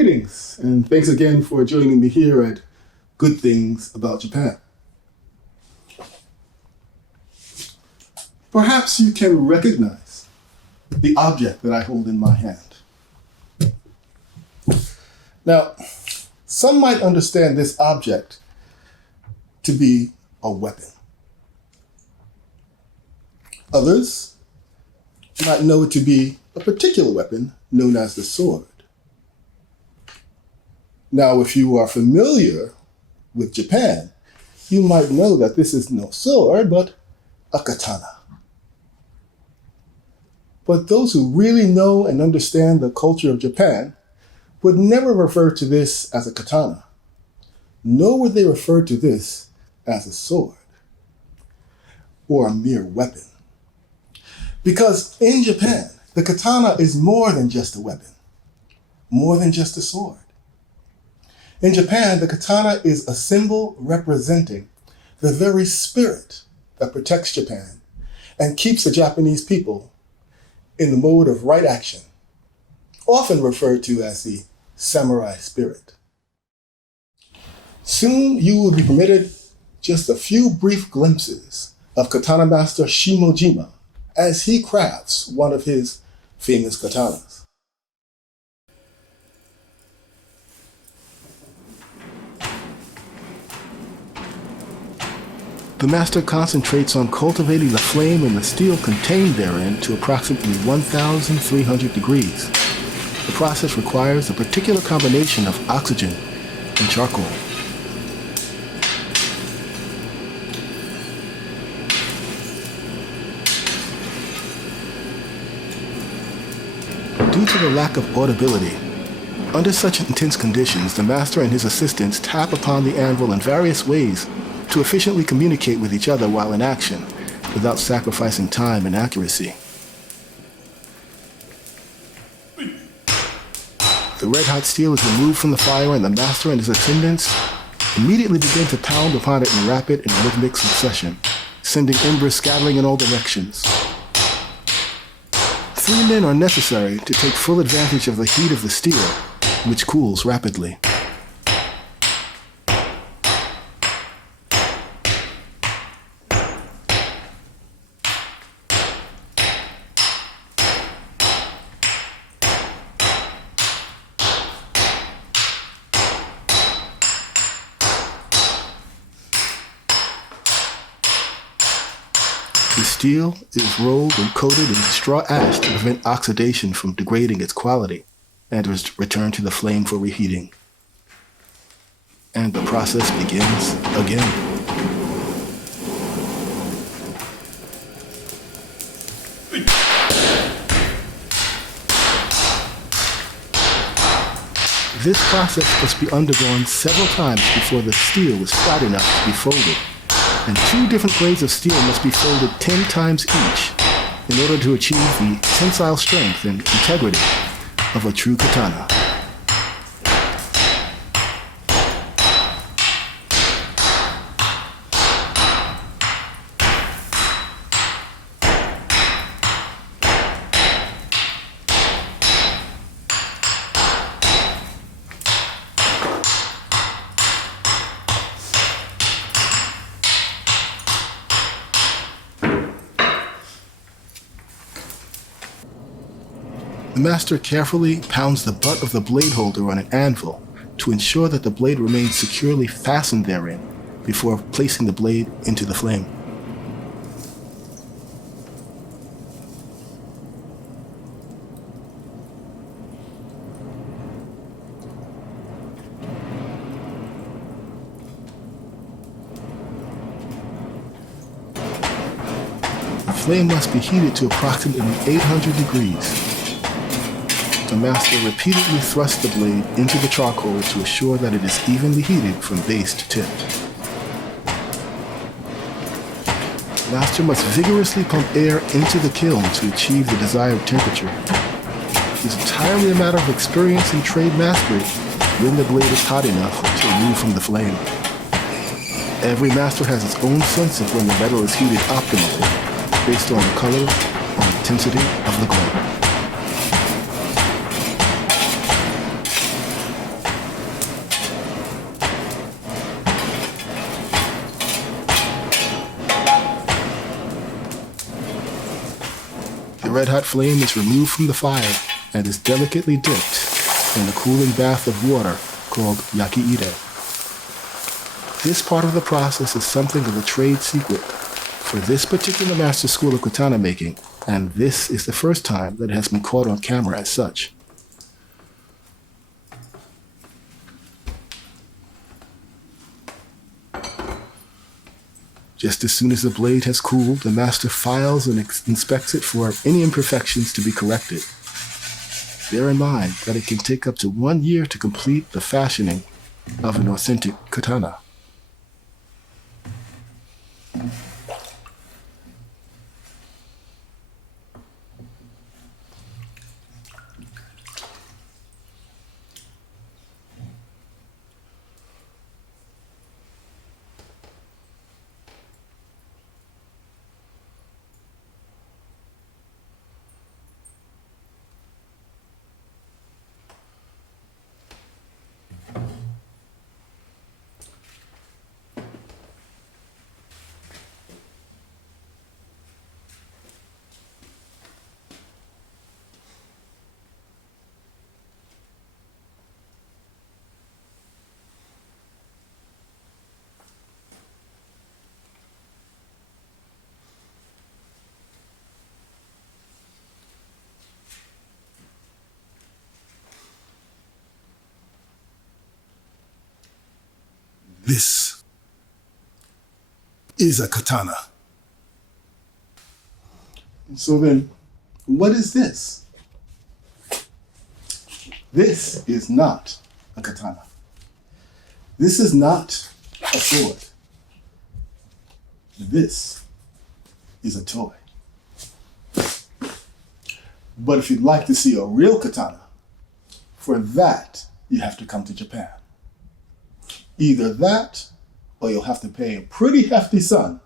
Greetings, and thanks again for joining me here at Good Things About Japan. Perhaps you can recognize the object that I hold in my hand. Now, some might understand this object to be a weapon. Others might know it to be a particular weapon known as the sword. Now, if you are familiar with Japan, you might know that this is no sword, but a katana. But those who really know and understand the culture of Japan would never refer to this as a katana, nor would they refer to this as a sword or a mere weapon. Because in Japan, the katana is more than just a weapon, more than just a sword. In Japan, the katana is a symbol representing the very spirit that protects Japan and keeps the Japanese people in the mode of right action, often referred to as the samurai spirit. Soon you will be permitted just a few brief glimpses of katana master Shimojima as he crafts one of his famous katanas. The master concentrates on cultivating the flame and the steel contained therein to approximately 1,300 degrees. The process requires a particular combination of oxygen and charcoal. Due to the lack of audibility, under such intense conditions, the master and his assistants tap upon the anvil in various ways to efficiently communicate with each other while in action, without sacrificing time and accuracy. The red-hot steel is removed from the fire, and the master and his attendants immediately begin to pound upon it in rapid and rhythmic succession, sending embers scattering in all directions. 3 men are necessary to take full advantage of the heat of the steel, which cools rapidly. The steel is rolled and coated in straw ash to prevent oxidation from degrading its quality, and is returned to the flame for reheating. And the process begins again. This process must be undergone several times before the steel is flat enough to be folded, and 2 different grades of steel must be folded 10 times each in order to achieve the tensile strength and integrity of a true katana. The master carefully pounds the butt of the blade holder on an anvil to ensure that the blade remains securely fastened therein before placing the blade into the flame. The flame must be heated to approximately 800 degrees. The master repeatedly thrusts the blade into the charcoal to assure that it is evenly heated from base to tip. The master must vigorously pump air into the kiln to achieve the desired temperature. It is entirely a matter of experience and trade mastery when the blade is hot enough to remove from the flame. Every master has its own sense of when the metal is heated optimally, based on the color and intensity of the glow. red-hot flame is removed from the fire and is delicately dipped in a cooling bath of water called yakiire. This part of the process is something of a trade secret for this particular master school of katana making, and this is the first time that it has been caught on camera as such. Just as soon as the blade has cooled, the master files and inspects it for any imperfections to be corrected. Bear in mind that it can take up to 1 year to complete the fashioning of an authentic katana. This is a katana. So then, what is this? This is not a katana. This is not a sword. This is a toy. But if you'd like to see a real katana, for that, you have to come to Japan. Either that, or you'll have to pay a pretty hefty sum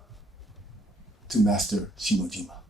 to Master Shimojima.